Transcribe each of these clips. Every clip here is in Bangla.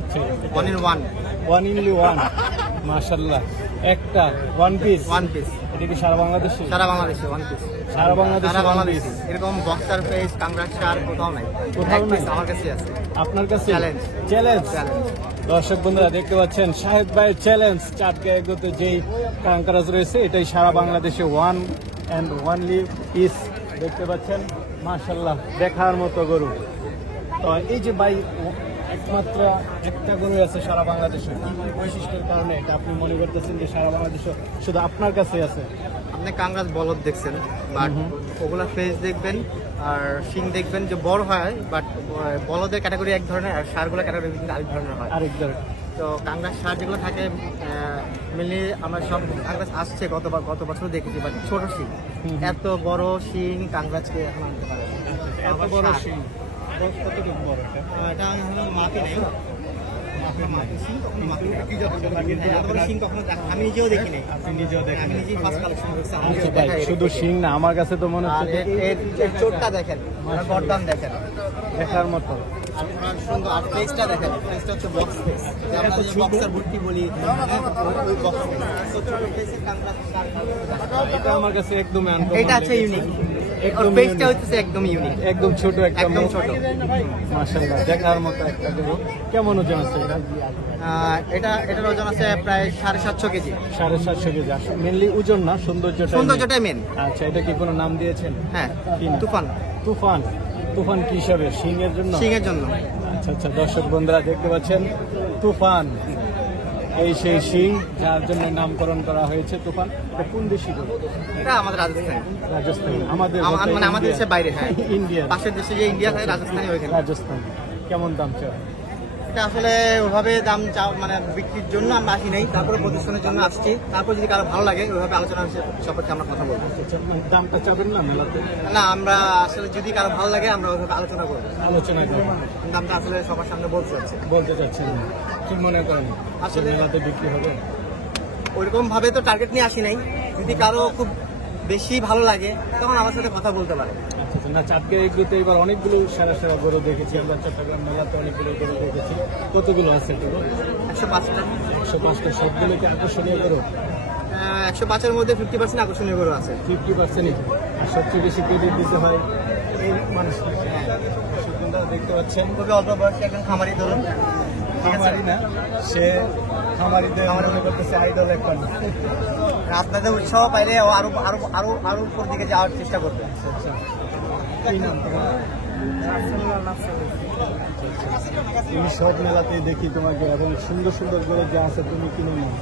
হচ্ছে? ওয়ান ইন ওয়ান, ওয়ান ইনলি ওয়ান, মাশাআল্লাহ। একটা ওয়ান পিস, ওয়ান পিস এটা কি সারা বাংলাদেশে? সারা বাংলাদেশে ওয়ান পিস, সারা বাংলাদেশে সারা one বাংলাদেশে piece? এরকম বক্সার পেজ কাংরাট শার কোথাও নাই, কোথাও এক নেই? piece আমার কাছে আছে। আপনার কাছে চ্যালেঞ্জ, চ্যালেঞ্জ। চ্যালেঞ্জ। দর্শক বন্ধুরা দেখতে পাচ্ছেন শাহেদ ভাইয়ের চ্যালেঞ্জ, চাটকে এগোতে যেই কাঙ্কারাজ রয়েছে এটাই সারা বাংলাদেশে ওয়ান অ্যান্ড ওয়ানলি পিস। দেখতে পাচ্ছেন মাশাআল্লাহ, দেখার মতো গরু। তো এই যে ভাই একমাত্র একটা গরু আছে সারা বাংলাদেশে, কি কি বৈশিষ্ট্যের কারণে এটা আপনি মনে করতেছেন যে সারা বাংলাদেশে শুধু আপনার কাছে আছে? আপনি কাংরাজ বলদ দেখছেন, বাট ওগুলা ফেস দেখবেন আর শিং দেখবেন যে বড় হয়, বাট বলদের ক্যাটাগরি এক ধরনের আর সারগুলো ক্যাটাগরি কিন্তু আরেক ধরনের হয়। আরেক ধরনের। তো কাংরাজ সার যেগুলো থাকে মেনলি আমরা সব কাংরাজ আসছে গত বছর দেখেছি, বাট ছোট শিং, এত বড় শিং কাংরাজকে এখন আনতে পারে না। এত বড় শিং কতটুকু বড় এটা? এটা হলো মাপি নেই, আমি নিজেও দেখি নাই, আপনি নিজেও দেখেন? আমি নিজেই ফার্স্ট কালেকশন করছি। আচ্ছা ভাই, শুধু শিং না, আমার কাছে তো মনে হচ্ছে যে এর চোটটা দেখেন, গর্দান দেখেন, দেখার মতো। আর সুন্দর। আর ফেসটা দেখেন, ফেসটা হচ্ছে বক্স ফেস, আমরা যে বক্সার বুট্টি বলি, ওই বক্স ফেস। এটা আমার কাছে একদম এটা আছে ইউনিক, ওর ফেসটা হচ্ছে একদম ইউনিক, একদম ছোট, একদম ছোট। মাশাআল্লাহ, দেখার মতো একটা গরু। কেমন ওজন আছে এটা? এটার ওজন আছে প্রায় 750 কেজি। 750 কেজি। মেনলি ওজন না, সৌন্দর্যটাই মেন। আচ্ছা, এটা কি কোনো নাম দিয়েছেন? হ্যাঁ, কি নাম? তুফান। তুফান। তুফান কি হিসাবে? সিংয়ের জন্য? সিংয়ের জন্য। আচ্ছা আচ্ছা, দর্শক বন্ধুরা দেখতে পাচ্ছেন তুফান, এই সেই সিং যার জন্য নামকরণ করা হয়েছে তুফান। এটা কোন দেশি গরু? এটা আমাদের রাজস্থান। রাজস্থান। আমাদের মানে আমাদের দেশের বাইরে, হ্যাঁ, ইন্ডিয়া, পাশের দেশে যে ইন্ডিয়া থাকে, রাজস্থানে ওইখানে। রাজস্থান। কেমন দাম চাও? এটা আসলে ওইভাবে দাম চাও মানে বিক্রির জন্য আমরা আসি নাই, তারপরে প্রদর্শনের জন্য আসছি। তারপর যদি কারো ভালো লাগে ওইভাবে আলোচনা সম্পর্কে আমরা কথা বলবো। দামটা চাবেন না মেলাতে? না, আমরা আসলে যদি কারো ভালো লাগে আমরা ওইভাবে আলোচনা করবো। আলোচনা করবো। দামটা আসলে সবার সামনে বলতে চাচ্ছেন না। কি মনে করেন আসলে মেলাতে বিক্রি হবে? ওইরকম ভাবে তো টার্গেট নিয়ে আসি নাই, যদি কারো খুব বেশি ভালো লাগে তখন আমার সাথে কথা বলতে পারে। না, চাঁদকে এগুলোতে এবার অনেকগুলো সেরা সেরা গরু দেখেছি আমরা, চট্টগ্রাম মেলাতে অনেকগুলো গরু দেখেছি। কতগুলো আছে এগুলো? 105টা। 105টা। সবগুলো কি আকর্ষণীয় গরু? 105-এর মধ্যে 50% আকর্ষণীয় গরু আছে। 50%? আর সবচেয়ে বেশি ক্রেডিট দিতে হয় এই মানুষকে। দেখতে পাচ্ছেন খুবই অল্প বয়সে একজন খামারি, ধরুন খামারি না, সে খামারিদের মনে করতেছে আইডল এখন। আপনাদের উৎসাহ পাইলে আরো আরো আরো আরো উপর দিকে যাওয়ার চেষ্টা করবে। কি নাম তোমার? তুমি সব মেলাতে দেখি তোমাকে, এবং সুন্দর সুন্দর করে যা আছে তুমি কিনে নাও।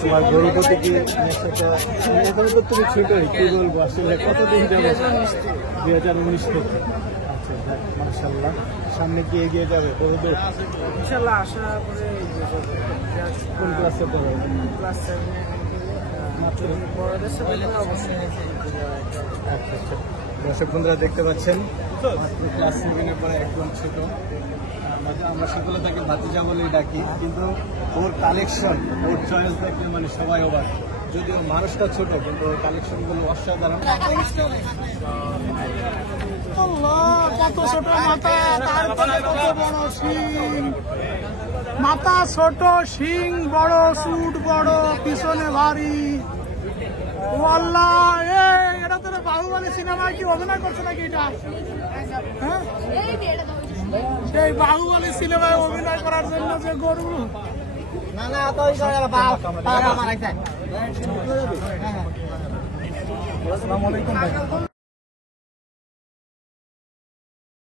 তোমার গরু প্রতি কি এখানে তো তুমি ছোটই, কি বলবো আসলে কতদিন যাবে? 2019 থেকে। আচ্ছা, মাশাআল্লাহ। সামনে কি এগিয়ে যাবে গরুদের? ইনশাআল্লাহ আশা করে। কোন ক্লাসে পড়ে? ক্লাস 7 বড়দের সাথে অবশ্যই। আচ্ছা আচ্ছা, দর্শক বন্ধুরা দেখতে পাচ্ছেন ক্লাস 7-এর পরে একদম ছোট। আমরা সকলে তাকে ভাতিজা বলেই ডাকি, কিন্তু ওর কালেকশন, ওর চয়েস দেখলে মানে সবাই অবাক। যদিও মানুষটা ছোট, কিন্তু ওর কালেকশন গুলো অসাধারণ। কত ছোট মাথা, তারপরে কত বড় শিং। মাথা ছোট, শিং বড়, সুট বড়, পিছনে ভারী। ও আল্লাহ, এটা তোর বাহুবলী সিনেমায় কি অভিনয় করছে নাকি এটা? হ্যাঁ, সেই বাহুবলী সিনেমায় অভিনয় করার জন্য যে গরু। না না, তো আসসালামু আলাইকুম ভাই।